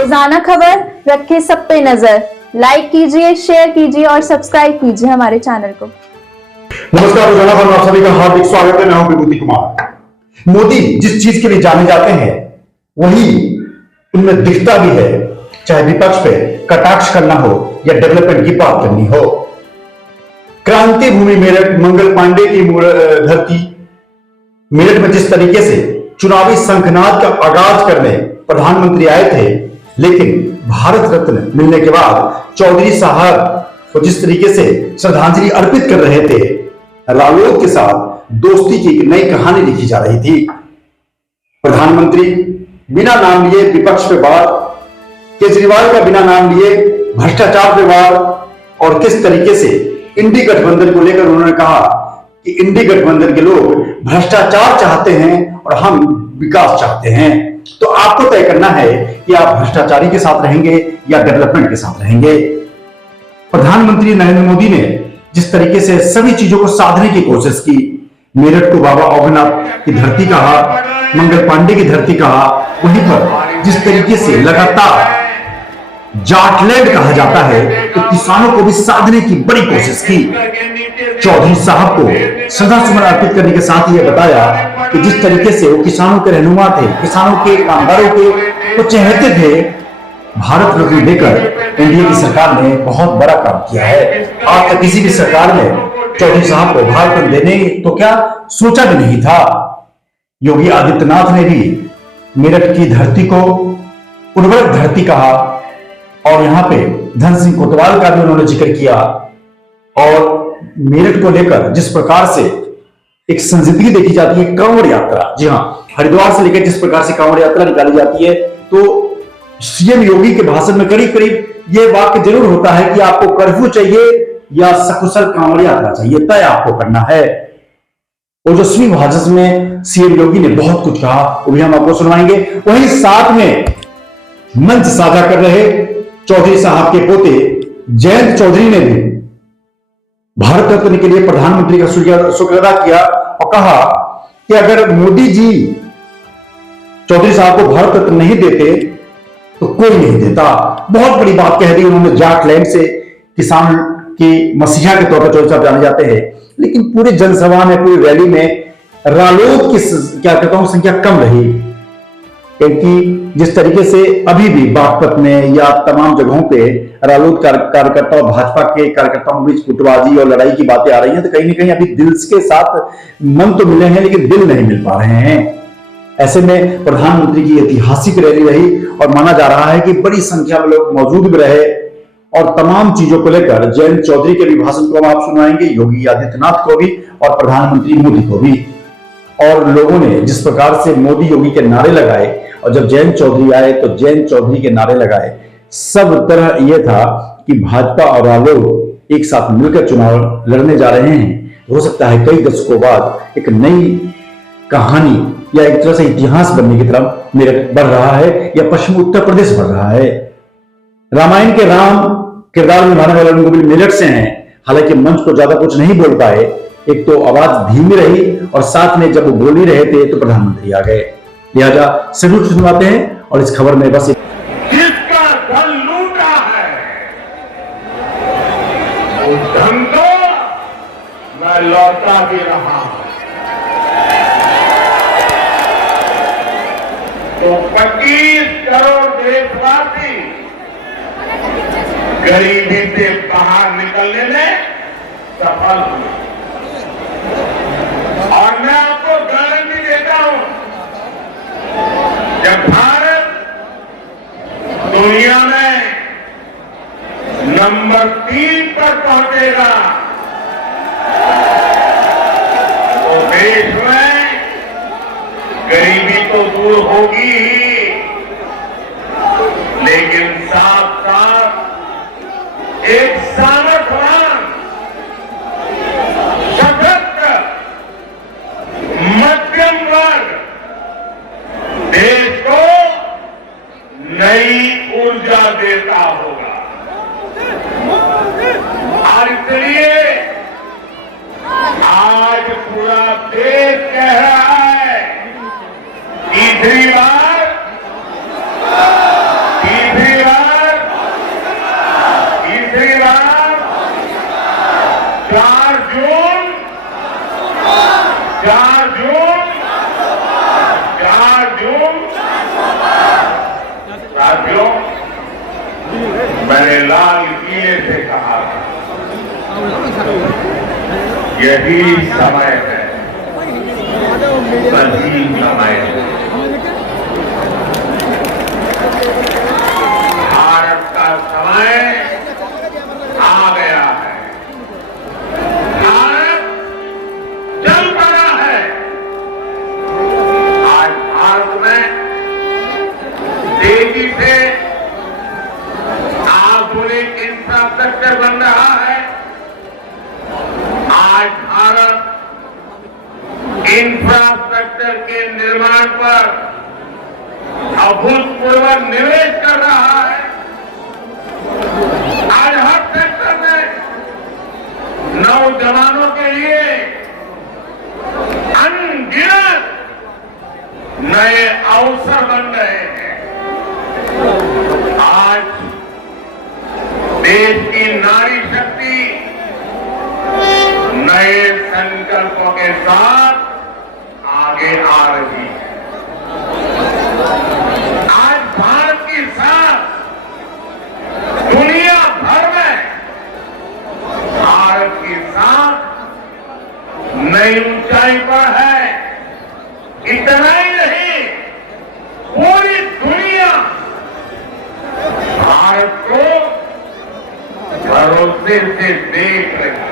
रोजाना खबर रखे सब पे नजर। लाइक कीजिए, शेयर कीजिए और सब्सक्राइब कीजिए हमारे चैनल को। नमस्कार, रोजाना खबर में आप सभी का हार्दिक स्वागत है। मैं हूं विभूति कुमार। मोदी जिस चीज के लिए जाने जाते हैं वही उनमें दिखता भी है, चाहे विपक्ष पे कटाक्ष करना हो या डेवलपमेंट की बात करनी हो। क्रांति भूमि मेरठ, मंगल पांडे की धरती मेरठ में जिस तरीके से चुनावी शंखनाद का आगाज करने प्रधानमंत्री आए थे, लेकिन भारत रत्न मिलने के बाद चौधरी साहब को जिस तरीके से श्रद्धांजलि अर्पित कर रहे थे, रालोद के साथ दोस्ती की एक नई कहानी लिखी जा रही थी। प्रधानमंत्री बिना नाम लिए विपक्ष पे बात, केजरीवाल का बिना नाम लिए भ्रष्टाचार पे बात, और किस तरीके से इंडी गठबंधन को लेकर उन्होंने कहा कि इंडी गठबंधन के लोग भ्रष्टाचार चाहते हैं और हम विकास चाहते हैं। तो आपको तय करना है कि आप भ्रष्टाचारी के साथ रहेंगे या डेवलपमेंट के साथ रहेंगे। प्रधानमंत्री नरेंद्र मोदी ने जिस तरीके से सभी चीजों को साधने की कोशिश की, मेरठ को बाबा औगनाथ की धरती कहा, मंगल पांडे की धरती कहा, वहीं पर जिस तरीके से लगातार जाटलैंड कहा जाता है, तो किसानों को भी साधने की बड़ी कोशिश की। चौधरी साहब को श्रद्धासुमन अर्पित करने के साथ यह बताया कि जिस तरीके से वो किसानों के रहनुमा थे, किसानों के कामगारों के वो चहेते थे, भारत रत्न देकर एनडीए की सरकार ने बहुत बड़ा काम किया है। आज तक किसी भी सरकार ने चौधरी साहब को भारत रत्न देने तो क्या सोचा भी नहीं था। योगी आदित्यनाथ ने भी मेरठ की धरती को उर्वरक धरती कहा और यहां पे धन सिंह कोतवाल का भी उन्होंने जिक्र किया। और मेरठ को लेकर जिस प्रकार से एक संजीदगी देखी जाती है, कांवड़ यात्रा, जी हां, हरिद्वार से लेकर जिस प्रकार से कांवड़ यात्रा निकाली जाती है, तो सीएम योगी के भाषण में करीब करीब यह वाक्य जरूर होता है कि आपको कर्फ्यू चाहिए या सकुशल कांवड़ यात्रा चाहिए, तय आपको करना है। ओजस्वी भाषण में सीएम योगी ने बहुत कुछ कहा, वो भी हम आपको सुनवाएंगे। वहीं साथ में मंच साझा कर रहे चौधरी साहब के पोते जयंत चौधरी ने भी भारत रत्न के लिए प्रधानमंत्री का शुक्र अदा किया और कहा कि अगर मोदी जी चौधरी साहब को भारत रत्न नहीं देते तो कोई नहीं देता। बहुत बड़ी बात कह दी उन्होंने। जाटलैंड से किसान के मसीहा के तौर पर चौधरी साहब जाने जाते हैं, लेकिन पूरी जनसभा में, पूरी रैली में रालोद की क्या कहता हूं संख्या कम रही, क्योंकि जिस तरीके से अभी भी बागपत में या तमाम जगहों पे रालोद कार्यकर्ता और भाजपा के कार्यकर्ताओं के बीच गुटबाजी और लड़ाई की बातें आ रही हैं, तो कहीं ना कहीं अभी दिल के साथ मन तो मिले हैं लेकिन दिल नहीं मिल पा रहे हैं। ऐसे में प्रधानमंत्री की ऐतिहासिक रैली रही और माना जा रहा है कि बड़ी संख्या में लोग मौजूद भी रहे। और तमाम चीजों को लेकर जयंत चौधरी के भी भाषण को हम आप सुनाएंगे, योगी आदित्यनाथ को भी और प्रधानमंत्री मोदी को भी। और लोगों ने जिस प्रकार से मोदी योगी के नारे लगाए और जब जयंत चौधरी आए तो जयंत चौधरी के नारे लगाए, सब तरह यह था कि भाजपा और रालोद एक साथ मिलकर चुनाव लड़ने जा रहे हैं। हो सकता है कई दशकों बाद एक नई कहानी या एक तरह से इतिहास बनने की तरफ मेरठ बढ़ रहा है या पश्चिम उत्तर प्रदेश बढ़ रहा है। रामायण के राम किरदार निभाने वाले लोग भी मेरठ से हैं, हालांकि मंच को ज्यादा कुछ नहीं बोल पाए। एक तो आवाज धीमी रही और साथ में जब वो बोल ही रहे थे तो प्रधानमंत्री आ गए। लिहाजा सैल्यूट सुनवाते हैं और इस खबर में बस जिसका धन लूटा है वो धन तो मैं लौटा भी रहा हूं। तो 25 करोड़ देशवासी गरीबी से बाहर निकलने में सफल हुए और मैं आपको गारंटी देता हूं, जब भारत दुनिया में नंबर 3 पर पहुंचेगा तो देश में गरीबी तो दूर होगी ही, लेकिन साथ साथ एक सामर्थ्यवान सशक्त मध्यम वर्ग देश को नई ऊर्जा देता होगा। और इसलिए 4 जून 4 जून 4 जून साथियों, मैंने लाल किले से कहा था, यही समय है, सही समय है। भारत का समय आ गया है। भारत चल पड़ा है। आज भारत में तेजी से आधुनिक इंफ्रास्ट्रक्चर बन रहा है। आज भारत इंफ्रास्ट्रक्चर के निर्माण पर अभूतपूर्व निवेश कर रहा है। आज हर सेक्टर में नौजवानों के लिए अनगिनत नए अवसर बन रहे हैं। आज देश की नारी शक्ति नए संकल्पों के साथ आगे आ रही है। आज भारत की साथ दुनिया भर में भारत की साथ नई ऊंचाई पर है। इतना ही नहीं, पूरी दुनिया भारत को भरोसे से देख रही है।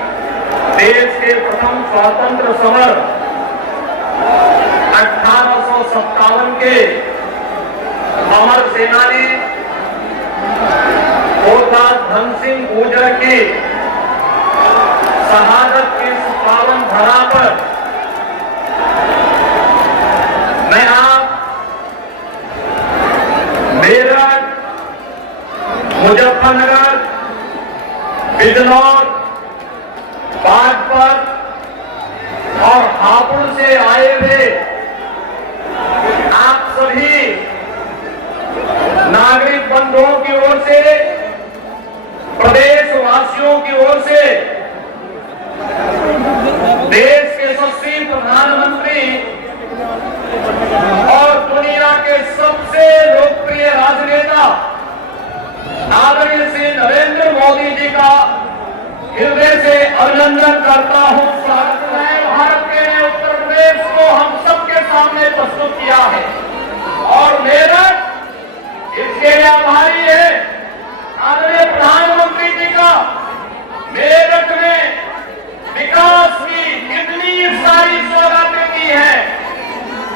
देश के प्रथम स्वतंत्र समर 1857 के अमर सेनानी गोरदास धन सिंह गुर्जर की शहादत की इस पावन धरा पर मैं आप मेरठ, मुजफ्फरनगर, बिजनौर, बागपत और हापुड़ से आए हुए आप सभी नागरिक बंधुओं की ओर से, प्रदेशवासियों की ओर से, देश के यशस्वी प्रधानमंत्री और दुनिया के सबसे लोकप्रिय राजनेता आदरणीय श्री नरेंद्र मोदी जी का हृदय से अभिनंदन करता हूं। स्वागत है। भारत के उत्तर प्रदेश को हम सबके सामने प्रस्तुत किया है और मेरठ इसके लिए आभारी है। आदरणीय प्रधानमंत्री जी का मेरठ में विकास की इतनी सारी सौगातें दी है।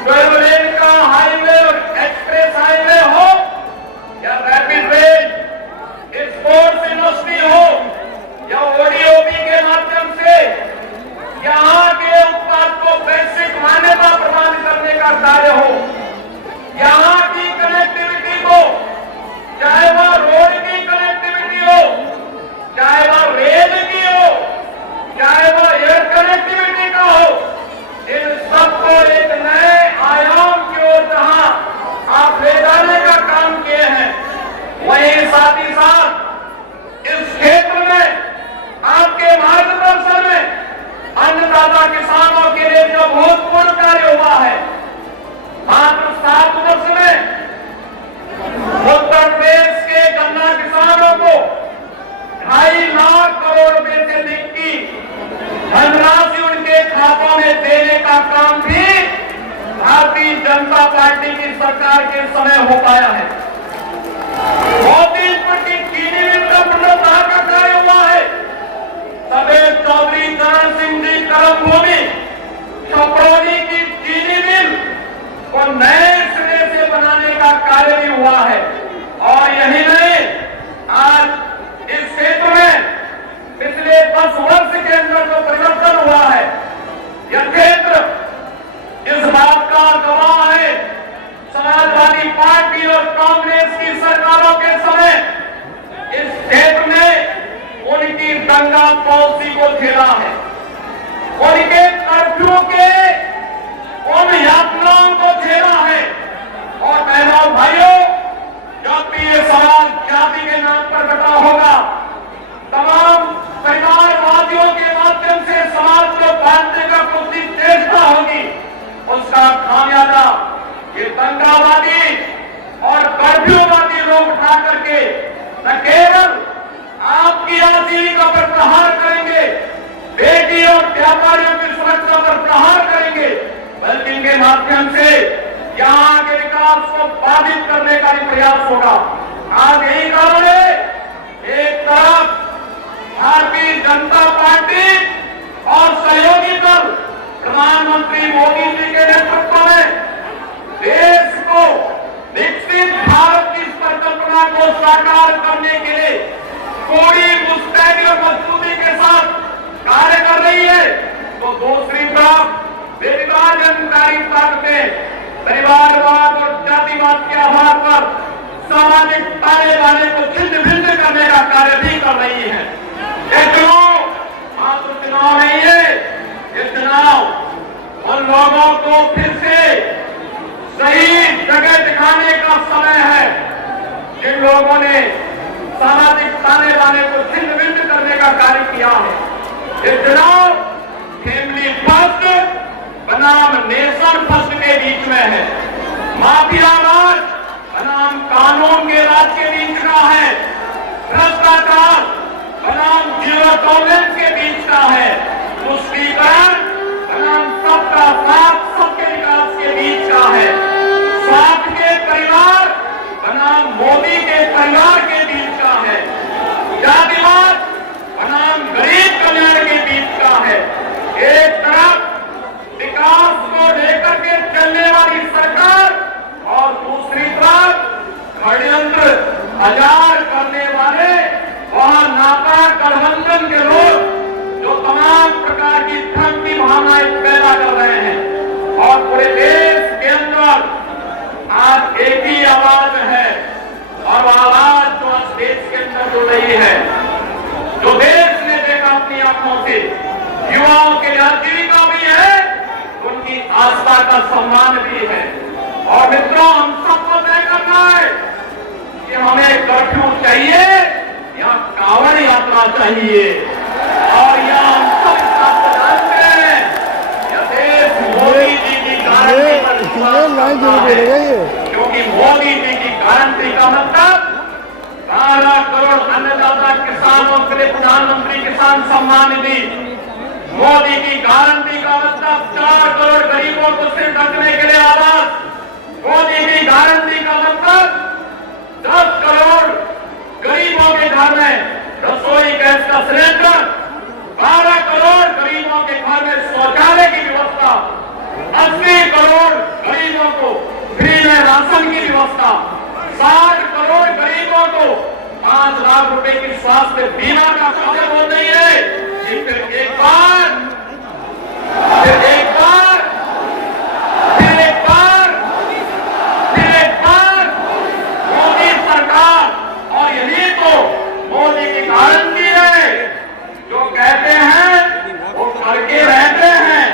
12 लेन का हाईवे और एक्सप्रेस हाईवे हो या रैपिड रेल, स्पोर्ट्स यूनिवर्सिटी हो या ओडीओपी के माध्यम से यहाँ के उत्पाद को वैश्विक मान्यता प्रदान करने का कार्य हो, यहाँ की कनेक्टिविटी को, चाहे वह रोड की कनेक्टिविटी हो, चाहे वह रेल की हो, चाहे वह एयर कनेक्टिविटी का हो, इन सबको एक नए आयाम की ओर जहां आप ले जाने का काम किए हैं, वहीं साथ ही साथ इस क्षेत्र में आपके मार्गदर्शन में अन्नदाता किसानों के लिए जो भूतपूर्व कार्य हुआ है, मात्र 7 वर्ष में उत्तर प्रदेश के गन्ना किसानों को 2.5 लाख करोड़ रुपए से अधिक की धनराशि उनके खातों में देने का काम भी भारतीय जनता पार्टी की सरकार के समय हो पाया है। मोतीपुर की चीनी मिल का पुनरुद्धार का कार्य हुआ है। सफेद चौधरी चरण सिंह जी कर्मभूमि छपरौली की चीनी मिल को नए सिरे से बनाने का कार्य भी हुआ है। और यही नहीं, आज इस क्षेत्र में पिछले 10 वर्ष के अंदर जो परिवर्तन हुआ है, यह क्षेत्र इस बात का गवाह है। समाजवादी पार्टी और कांग्रेस की सरकारों के समय इस क्षेत्र ने उनकी दंगा पॉलिसी को झेला है, उनके कर्फ्यू के उन यातनाओं को झेला है। और बहनों भाइयों, जब भी ये सवाल जाति के नाम पर बटा होगा, तमाम परिवारवादियों विकास को बाधित करने का भी प्रयास होगा। आज यही कारण है, एक तरफ भारतीय जनता पार्टी और सहयोगी दल प्रधानमंत्री मोदी जी के नेतृत्व में देश को विकसित भारत की परिकल्पना को साकार करने के लिए पूरी मुस्तैदी और मजबूती के साथ कार्य कर रही है, तो दूसरी तरफ विभाजनकारी ताकतें परिवारवाद और जातिवाद के आधार पर सामाजिक ताने बाने को छिन्न भिन्न करने का कार्य भी कर रही है। ये चुनाव मात्र चुनाव नहीं है, ये चुनाव उन लोगों को फिर से सही जगह दिखाने का समय है जिन लोगों ने सामाजिक ताने बाने को छिन्न भिन्न करने का कार्य किया है। ये चुनाव फैमिली फर्स्ट बनाम नेशन फर्स्ट के बीच में है, माफिया राज बनाम कानून के राज के बीच का है, भ्रष्टाचार बनाम जीरो टॉलरेंस के बीच का है, तुष्टीकरण बनाम सबका साथ सबके विकास के बीच का है, स्वार्थ के परिवार बनाम मोदी के परिवार के बीच का है, जातिवाद बनाम गरीब कल्याण के बीच का है। एक तरफ विकास को लेकर के चलने वाली सरकार और दूसरी तरफ षड्यंत्र हजार करने वाले वहां नाता गठबंधन के लोग जो तमाम प्रकार की धर्म की भावनाएं पैदा कर रहे हैं। और पूरे देश के अंदर आज एक ही आवाज है, और आवाज जो आज देश के अंदर जुड़ रही है, जो देश ने देखा अपनी आंखों से, युवाओं के लिए आजीविका भी है, उनकी आस्था का सम्मान भी है। और मित्रों, हम सबको तय करना है कि हमें कर्फ्यू चाहिए या कांवड़ यात्रा चाहिए, और यह हम सब साथ जानते हैं, यह देश मोदी जी की गारंटी पर विश्वास करता है, क्योंकि मोदी जी की गारंटी का मतलब 12 करोड़ अन्नदाता किसानों के लिए प्रधानमंत्री किसान सम्मान निधि, मोदी की गारंटी का मतलब 4 करोड़ गरीबों को सिर ढकने के लिए आवास, मोदी की गारंटी का मतलब 10 करोड़ गरीबों के घर में रसोई गैस का सिलेंडर, 12 करोड़ गरीबों के घर में शौचालय की व्यवस्था, 80 करोड़ गरीबों को फ्री में राशन की व्यवस्था, 60 करोड़ गरीबों को 5 लाख रुपए की स्वास्थ्य बीमा का खबर हो रही है। ये फिर एक बार फिर एक बार फिर एक बार फिर एक बार मोदी सरकार, और यही तो मोदी की गारंटी है, जो कहते हैं वो करके रहते हैं।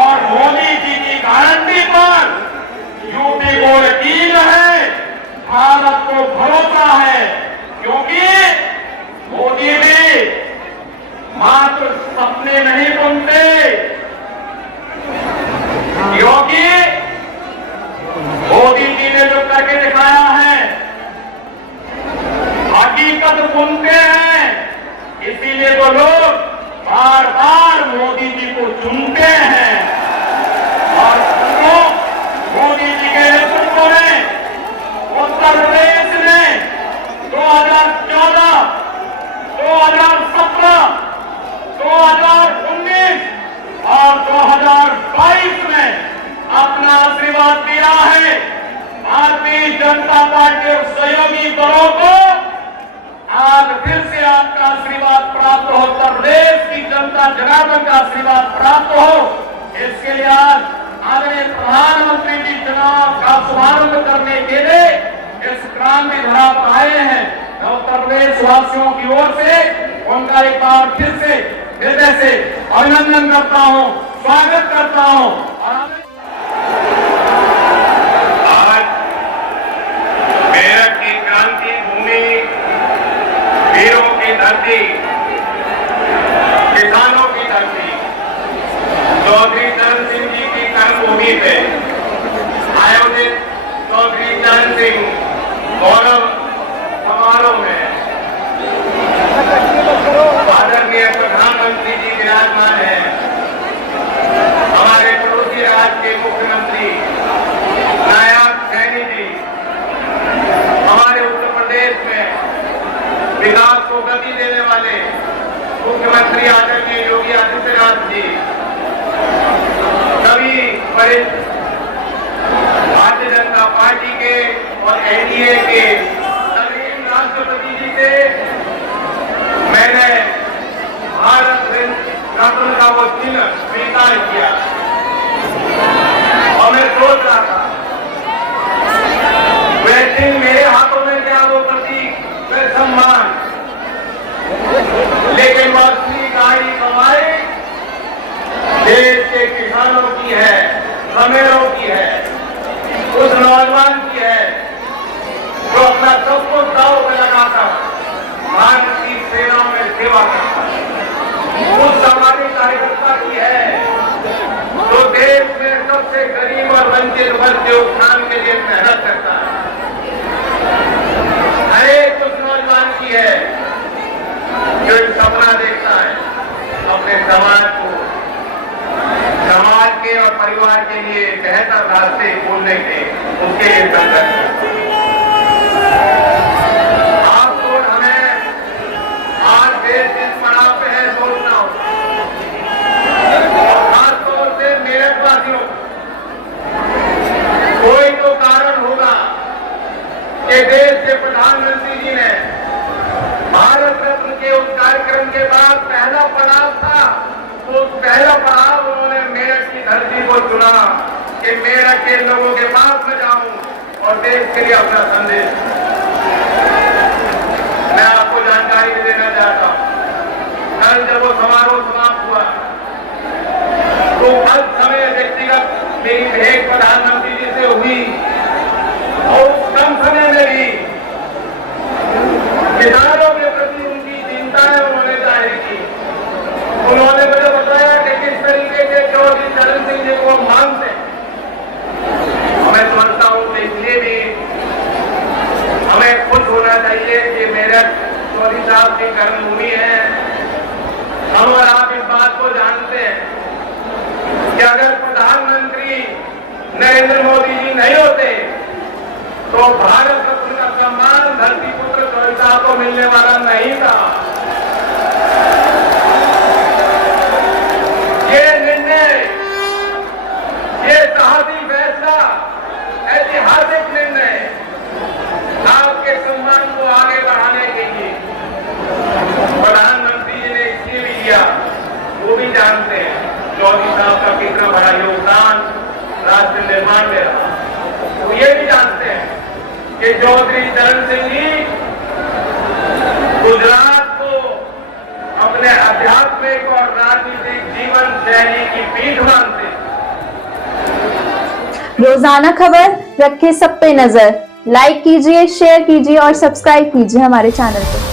और मोदी जी की गारंटी पर यूपी को यकीन है, भारत को भरोसा है, क्योंकि मोदी भी मात्र सपने नहीं बुनते, क्योंकि मोदी जी ने जो करके दिखाया है हकीकत बुनते हैं। इसीलिए तो लोग बार बार मोदी जी को चुनते हैं। और मोदी जी के नेतृत्व में उत्तर प्रदेश में 2014, 2017, 2019 और 2022 में अपना आशीर्वाद दिया है। भारतीय जनता पार्टी और सहयोगी दलों को आज फिर से आपका आशीर्वाद प्राप्त हो, उत्तर प्रदेश की जनता जनार्दन का आशीर्वाद प्राप्त हो, इसके लिए आज आदरणीय प्रधानमंत्री जी चुनाव का शुभारंभ करने के लिए इस क्रांति धरा पर आए हैं। मैं उत्तर प्रदेश वासियों की ओर से उनका एक बार फिर से हृदय से अभिनंदन करता हूं, स्वागत करता हूं। आज मेरठ की क्रांति भूमि, वीरों की धरती, किसानों की धरती, चौधरी चरण सिंह जी की कर्मभूमि पे आयोजित चौधरी चरण सिंह गौरव समारोह में आदरणीय प्रधानमंत्री जी विराजमान हैं। हमारे पड़ोसी राज्य एनडीए के तत्कालीन राष्ट्रपति जी से मैंने भारत रत्न का वो चिन्ह स्वीकार किया और मैं सोच रहा था वह चिन्ह मेरे हाथों में क्या, वो प्रतीक, वह सम्मान, लेकिन वह असली गाड़ी कमाई देश के किसानों की है, श्रमिकों की है, उस नौजवान की है जो अपना सब कुछ दांव पे लगाकर भारत की सेना में सेवा करता है, उस सामाजिक कार्यकर्ता की है जो देश में सबसे गरीब और वंचित वर्ग के उत्थान के लिए मेहनत करता है, हरेक उस नौजवान की है जो एक सपना देखता है अपने समाज के और परिवार के लिए बेहतर रास्ते खोलने के, उसके लिए संघर्ष। आपको हमें आज देश जिस पड़ाव पे है सोचना हो, और खासतौर से मेरठ वासियों, कोई तो कारण होगा कि देश के प्रधानमंत्री जी ने भारत रत्न के उस कार्यक्रम के बाद पहला पड़ाव था, तो पहला पड़ाव उन्होंने मेरठ की धरती को चुना कि मेरठ के लोगों के पास में जाऊं और देश के लिए अपना संदेश। मैं आपको जानकारी देना चाहता हूं, कल जब वो समारोह समाप्त हुआ तो हर समय व्यक्तिगत मेरी भेंट प्रधानमंत्री जी से हुई और कम समय में भी किसानों के प्रति उनकी चिंताएं उन्होंने जाहिर की। उन्होंने मुझे बताया कि किस तरीके के चौधरी चरण सिंह जी को मानते हैं। मैं समझता हूं कि इसलिए भी हमें खुश होना चाहिए कि मेरठ चौधरी साहब की कर्मभूमि है। हम और आप इस बात को जानते हैं कि अगर प्रधानमंत्री नरेंद्र मोदी जी नहीं होते तो भारत रत्न का सम्मान धरती पुत्र चौधरी साहब को मिलने वाला नहीं था। ये निर्णय, ये साहसी फैसला, ऐतिहासिक निर्णय आपके सम्मान को आगे बढ़ाने के लिए प्रधानमंत्री जी ने इसलिए भी दिया। वो भी जानते हैं चौधरी साहब का कितना बड़ा योगदान राष्ट्र निर्माण में रहा। वो ये भी जानते हैं कि चौधरी चरण सिंह जी गुजरात को अपने आध्यात्मिक और राजनीतिक जीवन शैली की पीठ मानते हैं। रोजाना खबर रखे सब पे नजर। लाइक कीजिए, शेयर कीजिए और सब्सक्राइब कीजिए हमारे चैनल को।